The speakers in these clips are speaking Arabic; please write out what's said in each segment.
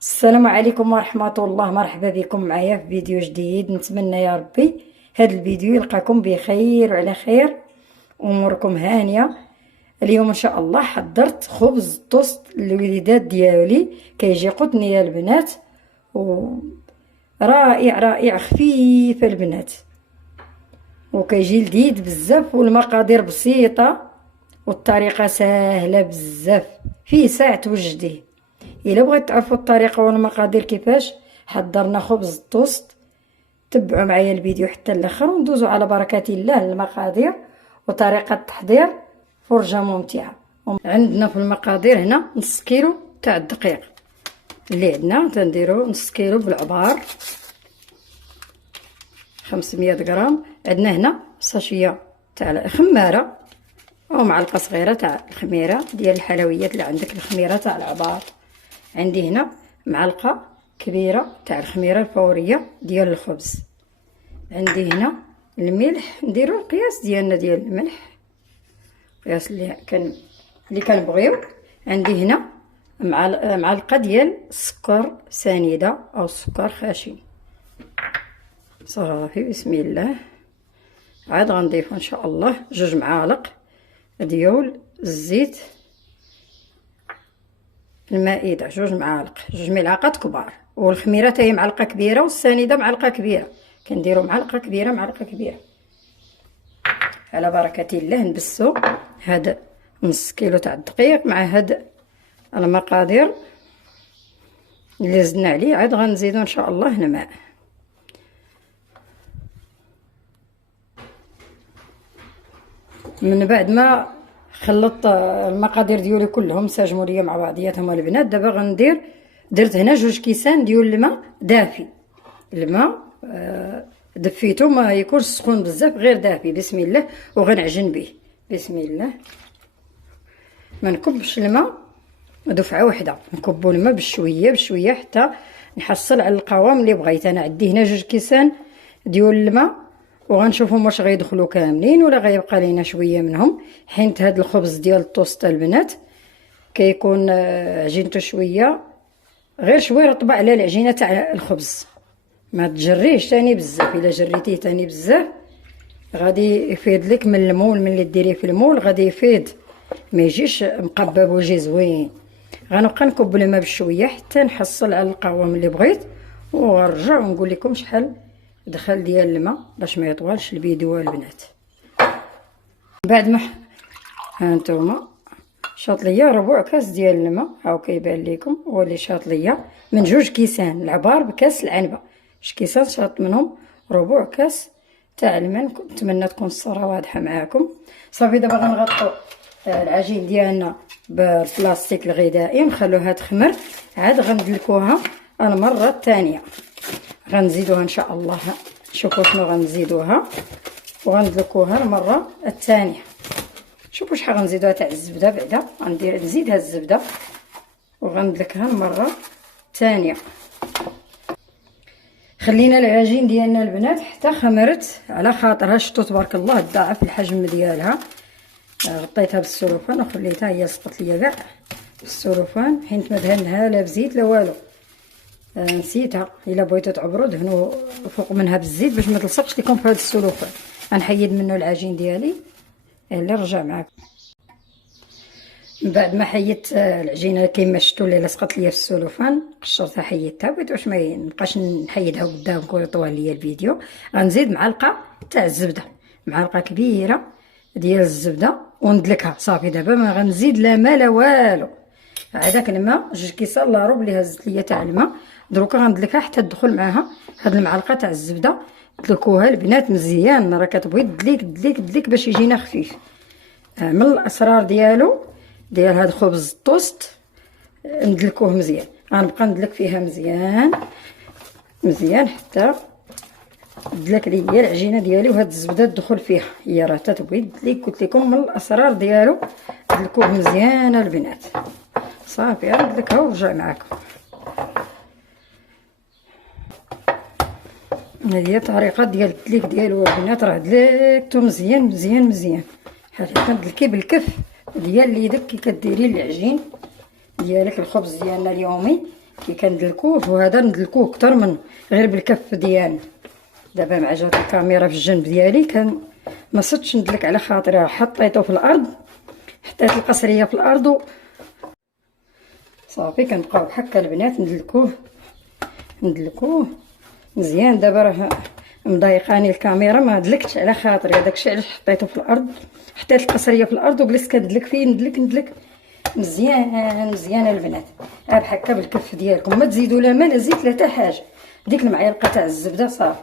السلام عليكم ورحمة الله. مرحبا بكم معايا في فيديو جديد. نتمنى يا ربي هذا الفيديو يلقاكم بخير وعلى خير، اموركم هانيه. اليوم ان شاء الله حضرت خبز توست للوليدات ديالي، كيجي قطن يا البنات، و رائع رائع، خفيف البنات، وكيجي لذيذ بزاف، والمقادير بسيطه والطريقه سهله بزاف، فيه ساعه توجديه. الا بغيت تعرفوا الطريقه والمقادير كيفاش حضرنا خبز التوست، تبعوا معايا الفيديو حتى الاخر، وندوزوا على بركه الله المقادير وطريقه التحضير. فرجه ممتعه. عندنا في المقادير هنا نص كيلو تاع الدقيق اللي عندنا، تنديروا نص كيلو بالعبار 500 غرام. عندنا هنا ساشيه تاع الخماره ومعلقه صغيره تاع الخميره ديال الحلويات اللي عندك، الخميره تاع العبار. عندي هنا معلقه كبيره تاع الخميره الفوريه ديال الخبز. عندي هنا الملح، نديرو القياس ديالنا ديال الملح، القياس اللي كنبغيو. عندي هنا معلقه ديال السكر سنيده او السكر خاشن صافي. بسم الله. عاد غنضيفو ان شاء الله 2 معالق ديال الزيت المائده، 2 معالق، 2 ملعقات كبار. والخميره حتى هي معلقه كبيره، والسنيده معلقه كبيره، كنديروا معلقه كبيره معلقه كبيره. على بركه الله نبسو هذا نص كيلو تاع الدقيق مع هاد المقادير اللي زدنا عليه. عاد غنزيدو ان شاء الله الماء. من بعد ما خلطت المقادير ديالي كلهم ساجموا ليا مع بعضياتهم البنات، دابا غندير، درت هنا 2 كيسان ديال الماء دافي. الماء دفيتو، ما يكونش سخون بزاف، غير دافي. بسم الله. وغنعجن به بسم الله. ما نكبش الماء دفعه واحده، نكبوا الماء بشويه بشويه حتى نحصل على القوام اللي بغيت. انا عندي هنا 2 كيسان ديال الماء، وغنشوفهم واش غيدخلوا كاملين ولا غيبقى لينا شويه منهم، حيت هذا الخبز ديال الطوست البنات كيكون عجينته شويه، غير شويه رطبه على العجينه تاع الخبز. ما تجريش تاني بزاف، الا جريتيه تاني بزاف غادي يفيد لك من المول. ملي ديريه في المول غادي يفيد، ما يجيش مقبب ويجي زوين. غنبقى نكب الماء بشويه حتى نحصل على القوام اللي بغيت، ونرجع ونقول لكم شحال دخل ديال الماء باش ما يطولش الفيديو البنات. بعد ما ها نتوما شاط ليا ربع كاس ديال الماء، هاو كيبان لكم هو اللي شاط ليا من 2 كيسان العبار بكاس العنبه. 2 كيسان شاط منهم ربع كاس تاع الماء. نتمنى تكون الصوره واضحه معاكم. صافي دابا غنغطوا العجين ديالنا بالبلاستيك الغذائي، نخلوها تخمر. عاد غندلكوها المره الثانيه، غنزيدوها ان شاء الله. شوفوا شنو غنزيدوها، وغندلكوها المره الثانيه. شوفوا شحال غنزيدوها تاع الزبده. بعدا نزيدها الزبده وغندلكها المره الثانيه. خلينا العجين ديالنا البنات حتى خمرت على خاطرها. شفتوا تبارك الله ضاعف الحجم ديالها. غطيتها بالسلوفان وخليتها هي سقط ليا كاع بالسلوفان، حيت ما دهنها لا بزيت لا والو. نسيتها. الا بغيتو تعبروا دهنوا فوق منها بالزيت باش ما تلصقش لكم في هذا السلوفان. غنحيد منه العجين ديالي اللي رجع معكم. من بعد ما حيدت العجينه كيما شفتوا اللي لصقت ليا في السلوفان، قشرتها حيدتها، بغيت واش ما نبقاش نحيدها قدامكم يطول ليا الفيديو. غنزيد معلقه تاع الزبده، معلقه كبيره ديال الزبده، وندلكها. صافي دابا ما غنزيد لا ما لا والو. هذاك الماء 2 كيسان لا ربع اللي هزت ليا تاع الماء، دروكا غندلكها حتى تدخل معاها هاد المعلقه تاع الزبده. دلكوها البنات مزيان، راه كتبغي دليك باش يجينا خفيف. من الاسرار ديالو ديال هاد خبز الطوست ندلكوه مزيان. غنبقى ندلك فيها مزيان حتى دلك ليا العجينه ديالي وهاد الزبده تدخل فيها. هي راه تتبغي دليك، قلت لكم من الاسرار ديالو دلكوه مزيان البنات. صافي غندلكها ونرجع معاكم. هذه هي طريقه ديال الدليك ديالو البنات. راه دلكتو مزيان حتى كندلكي بالكف ديال يدك كي كديري العجين ديالك الخبز ديالنا اليومي. كي كندلكوه، وهذا ندلكوه اكثر من غير بالكف ديالنا. دابا مع جات الكاميرا في الجنب ديالي كان ما صدتش ندلك على خاطري، حطيته في الارض، حطيت القصريه في الارض صافي. كنبقاو بحال البنات ندلكوه مزيان. دابا راه مضايقاني الكاميرا، ما دلكتش على خاطري، داكشي علاش حطيته في الارض، حطيت القصريه في الارض وجلست كندلك فيه، ندلك مزيان البنات. بحال هكا بالكف ديالكم، ما تزيدوا لا ما لا زيت لا حتى حاجه. ديك المعلقه تاع الزبده صافي.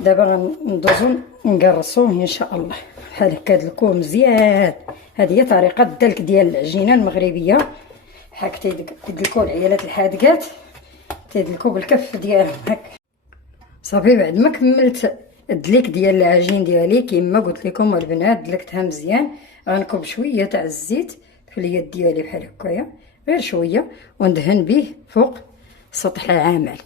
دابا غندوزو نقرصوه ان شاء الله بحال هكا. دلكوه مزيان. هذه هي طريقه الدلك ديال العجينه المغربيه. بحال تيدلكوا العيالات الحادقات، تيدلكوا بالكف ديالهم هكا صافي. بعد ما كملت الدليك ديال العجين ديالي كما قلت لكم البنات، دلكتها مزيان. غنكب شويه تاع الزيت في اليد ديالي بحال هكايا، غير شويه، وندهن به فوق سطح العمل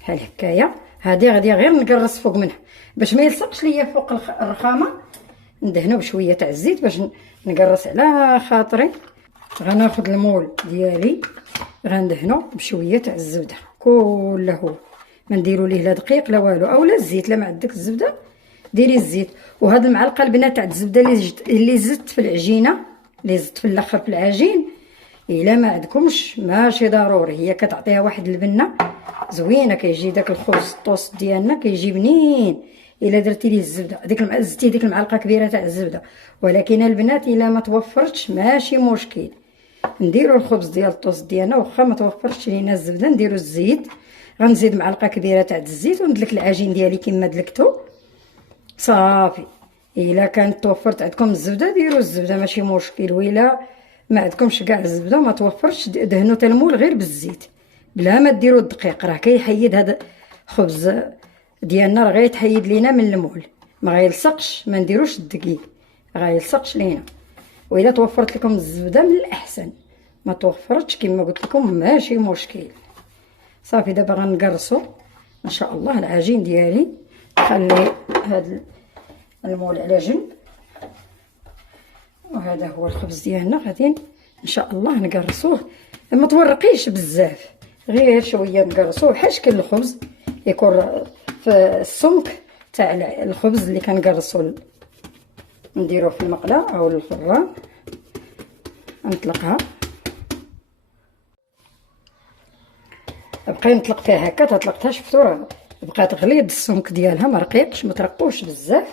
بحال هكايا. هذه غادي غير نقرص فوق منها باش ما يلصقش ليا فوق الرخامه. ندهنو بشويه تاع الزيت باش نقرص على خاطري. غناخذ المول ديالي غندهنو بشويه تاع الزبده كله، هو ما نديرو ليه لا دقيق لا والو، اولا الزيت. لا ما عندك الزبده ديري الزيت. وهاد المعلقه البنات تاع الزبده اللي زدت في العجينه، اللي زدت في الاخر في العجين، الا ما عندكمش ماشي ضروري، هي كتعطيها واحد البنه زوينه، كيجي داك الخبز الطوست ديالنا كيجي بنين الا درتي ليه الزبده. زدتي ديك المعلقه كبيره تاع الزبده. ولكن البنات الا ما توفرتش ماشي مشكل، نديرو الخبز ديال الطوست ديالنا واخا ما توفرتش لينا الزبده، نديرو الزيت. غنزيد معلقه كبيره تاع الزيت وندلك العجين ديالي كما دلكتو صافي. الا كانت توفرت عندكم الزبده ديروا الزبده ماشي مشكل، وإلا ما عندكمش كاع الزبده ما توفرش دهنوا تلمول غير بالزيت بلا ما ديروا الدقيق. راه كيحيد هذا الخبز ديالنا، راه غيتحيد لينا من المول، ما غيلصقش. ما نديروش الدقيق غيلصقش لينا. وإلا توفرت لكم الزبده من الاحسن، ما توفرتش كما قلت لكم ماشي مشكل صافي. دابا غنقرصوا ان شاء الله العجين ديالي. نخلي هذا المول على جنب، وهذا هو الخبز ديالنا. غادي ان شاء الله نقرصوه، ما تورقيش بزاف، غير شويه نقرصوه بحال شكل الخبز، يكون في السمك تاع الخبز اللي كنقرصو. نديروه في المقله او الفران، نطلقها. بقى نطلق فيها هكا، تطلقتها شفتوا راه بقات غليظ السمك ديالها، ما رقيقش، ما ترقوش بزاف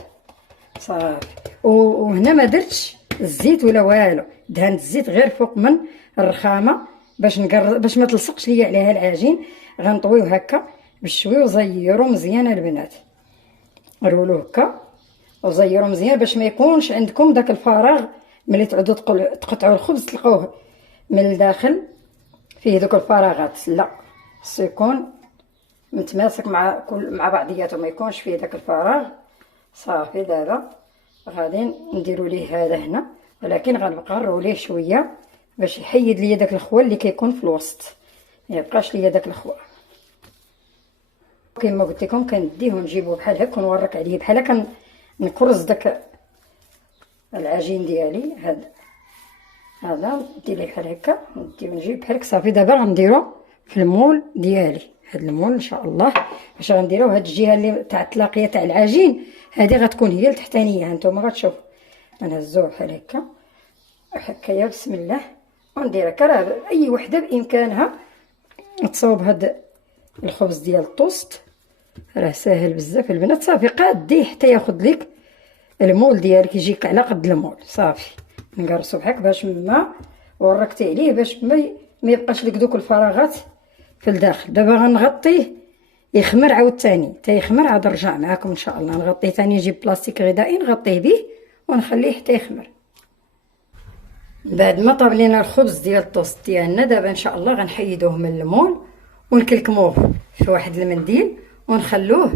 صافي. وهنا ما درتش الزيت ولا والو، دهنت الزيت غير فوق من الرخامه باش ما تلصقش ليا عليها العجين. غنطويو هكا بشوي وزيرو مزيان البنات، رولوه هكا وزيرو مزيان باش ما يكونش عندكم داك الفراغ ملي تعودوا تقطعوا الخبز تلقوه من الداخل فيه دوك الفراغات. لا، خصو يكون متماسك مع بعضياته، ما يكونش فيه داك الفراغ صافي. دابا غادي نديرو ليه هذا هنا، ولكن غنبقى نروليه شويه باش يحيد ليا داك الخوا اللي كيكون في الوسط، ما يبقاش ليا داك الخوا. كما قلت لكم كنديه ونجيبو بحال هكا ونورك عليه بحال هكا، نكرز داك العجين ديالي. هذا ندير ليه بحال هكا، ندي ونجيب بحال هكا صافي. دابا غنديرو في المول ديالي، هاد المول ان شاء الله باش غنديرو هاد الجهه اللي تاع التلاقيه تاع العجين، هذه غتكون هي التحتانيه. هانتوما غتشوفوا غنهزوه بحال هكا هكايا بسم الله، وندير هكا. راه اي وحده بامكانها تصاوب هاد الخبز ديال الطوست، راه ساهل بزاف البنات. صافي قاديه حتى ياخذ لك المول ديالك، يجيك على قد المول صافي. نقرصو بحال باش ما وركتي عليه باش ما يبقاش لك دوك الفراغات في الداخل. دابا غنغطيه يخمر عاوتاني حتى يخمر، عاد نرجع معاكم ان شاء الله. نغطيه ثاني، نجيب بلاستيك غذائي نغطيه به ونخليه حتى يخمر. بعد ما طاب لينا الخبز ديال الطوست ديالنا، دابا ان شاء الله غنحيدوه من المول ونكلكموه في واحد المنديل ونخلوه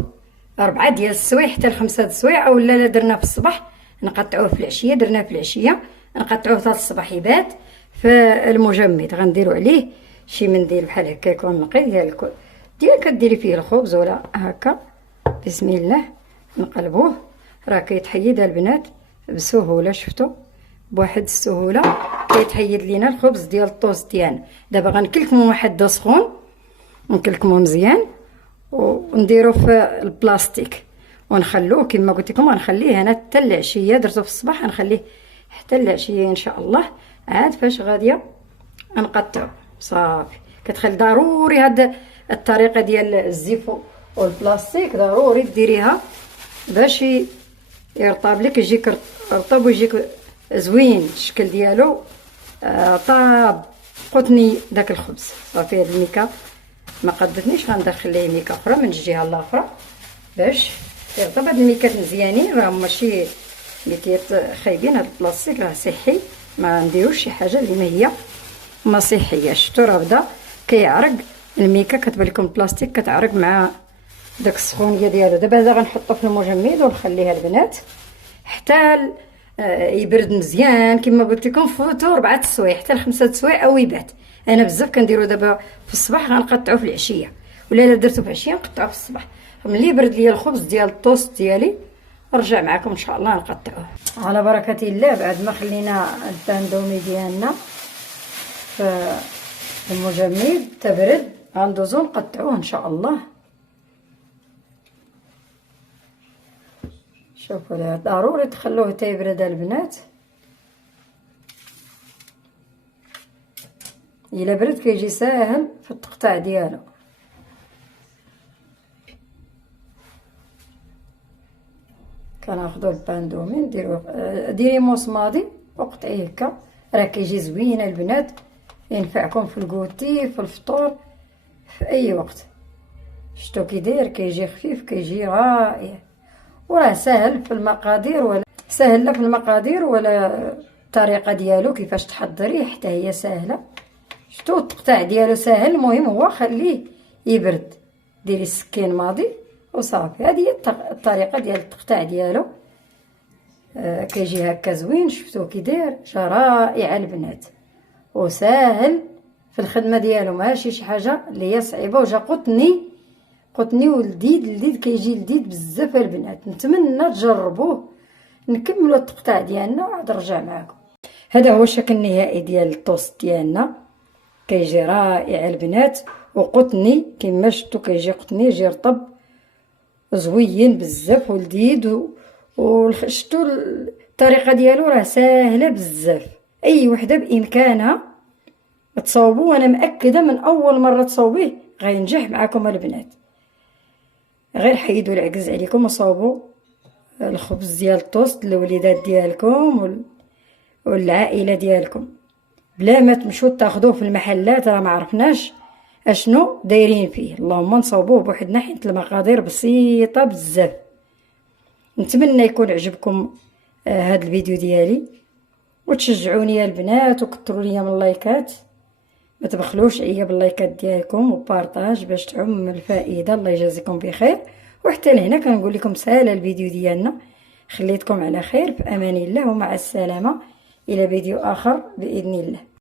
4 ديال السوايع حتى ل5 السوايع، اولا لا درنا في الصباح نقطعوه في العشيه، درناه في العشيه نقطعوه حتى الصباح يبات في المجمد. غنديروا عليه شي منديل بحال هكا يكون نقي ديال كديري فيه الخبز ولا هكا. بسم الله نقلبوه، راه كيتحيد البنات بسهوله، شفتوا بواحد السهوله كيتحيد لينا الخبز ديال الطوست ديالنا. دابا غنكلكمو واحد دو سخون، نكلكمو مزيان ونديرو في البلاستيك ونخلوه كما قلت لكم. غنخليه انا حتى العشيه، درتو في الصباح غنخليه حتى العشيه ان شاء الله. عاد فاش غاديه نقطعو صافي. كتخلي ضروري هاد الطريقه ديال الزيفو والبلاستيك ضروري ديريها باش يرطب لك، يجيك رطب ويجيك زوين الشكل ديالو. طاب قطني داك الخبز صافي. هاد الميكا ما قدتنيش، غندخل ليه ميكا اخرى من الجهه الاخرى باش يرطب. هاد الميكات مزيانين، راهم ماشي ميكيات خايبين. هاد البلاستيك راه صحي، ما نديروش شي حاجه اللي ما هي ما صحياش. شفتوا راه بدا كيعرق الميكا، كتبان لكم البلاستيك كتعرق مع داك السخونيه ديالو. دابا هذا غنحطو في المجمد ونخليها البنات حتى يبرد مزيان كما قلت لكم. فوتو 4 سوايع حتى ل5 سوايع او يبات. انا بزاف كنديرو دابا في الصباح، غنقطعو في العشيه، ولا الا درتو في العشيه نقطعو في الصباح. ملي يبرد ليا الخبز ديال الطوست ديالي نرجع معكم ان شاء الله نقطعوه على بركه الله. بعد ما خلينا الباندومي ديالنا في المجمد تبرد غندوزو نقطعوه ان شاء الله. شوفوا ضروري تخلوه حتى يبرد البنات. الا برد كيجي ساهل في التقطاع ديالو. كناخذوا الباندومي نديرو ديري مصمادي وقطعيه هكا، راه كيجي زوين البنات. ينفعكم في الكوتي في الفطور في اي وقت. شتو كي داير كيجي خفيف، كيجي رائع، وراه سهل في المقادير. ولا سهل لا في المقادير ولا الطريقه ديالو كيفاش تحضريه حتى هي سهله. شتو التقطاع ديالو سهل. المهم هو خليه يبرد، ديري السكين ماضي وصافي. هذه هي الطريقه ديال التقطاع ديالو. كيجي هكا زوين. شفتو كي داير جا رائع البنات، وساهل في الخدمه ديالو، ماشي شي حاجه اللي هي صعيبه. وجا قطني ولذيذ كيجي لذيذ بزاف البنات. نتمنى تجربوه. نكملوا التقطاع ديالنا وعاد نرجع معكم. هذا هو الشكل النهائي ديال الطوست ديالنا. كيجي رائع البنات وقطني كما شفتوا. كيجي قطني، يجي رطب زوين بزاف ولذيذ. وشفتوا الطريقه ديالو راه ساهله بزاف. اي وحده بامكانها تصاوبوه، وانا مأكده من اول مره تصاوبيه غينجح معكم البنات. غير حيدوا العجز عليكم وصاوبوا الخبز ديال الطوست للوليدات ديالكم والعائله ديالكم، بلا ما تمشوا تاخذوه في المحلات. راه ما عرفناش اشنو دايرين فيه. اللهم نصاوبوه بوحدنا حيت المقادير بسيطه بزاف. نتمنى يكون عجبكم هذا الفيديو ديالي، وتشجعوني يا البنات وكثروا لي من اللايكات. ما تبخلوش عليا باللايكات ديالكم وبارطاج باش تعم الفائده. الله يجازيكم بخير. وحتى لهنا كنقول لكم سهل الفيديو ديالنا. خليتكم على خير في امان الله ومع السلامه الى فيديو اخر باذن الله.